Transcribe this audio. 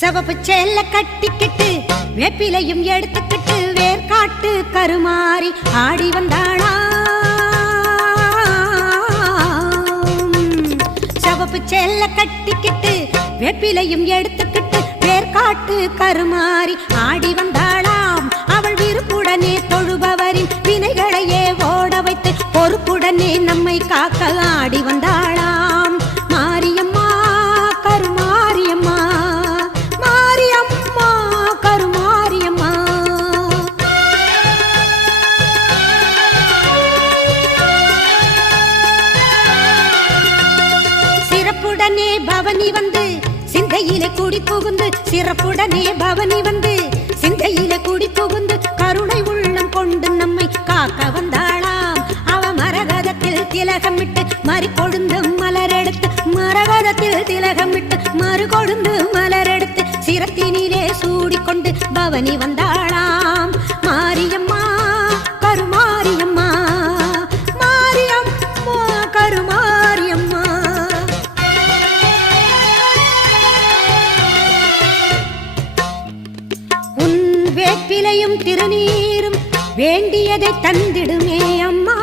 சிவப்பு சேல கட்டிக்கிட்டு வேப்பிலையும் எடுத்துக்கிட்டு வேர்காட்டு கருமாறி ஆடி வந்தாளா. சிவப்பு சேல கட்டிக்கிட்டு வேப்பிலையும் எடுத்துக்கிட்டு வேர்காட்டு கருமாறி ஆடி வந்தாளாம். அவள் விருப்புடனே தொழுபவரின் வினைகளையே ஓட வைத்து பொறுப்புடனே நம்மை காக்க ஆடி வந்தாளாம். மாரியம்மா கருமாரியம்மா, மாரியம்மா கருமாரியம்மா. சிறப்புடனே பவனி வந்து சிந்தையிலே கூடி புகுந்து, சிறப்புடனே பவனி வந்து சிந்தையிலே கூடி புகுந்து கருணை உள்ளம் கொண்டு நம்மை காக்க வந்தாளாம். அவ மரகதத்தில் திலகமிட்டு மறுகொழுந்து மலரெடுத்து, மரகதத்தில் திலகமிட்டு மறுகொழுந்து மலரெடுத்து சிரத்தினிலே சூடிக்கொண்டு பவனி வந்தாளாம். மாரியம்மா கருமாரியம்மா, மாரியம்மா கருமாரியம்மா. உன் வேப்பிலையும் திருநீரும் வேண்டியதை தந்திடுமே அம்மா.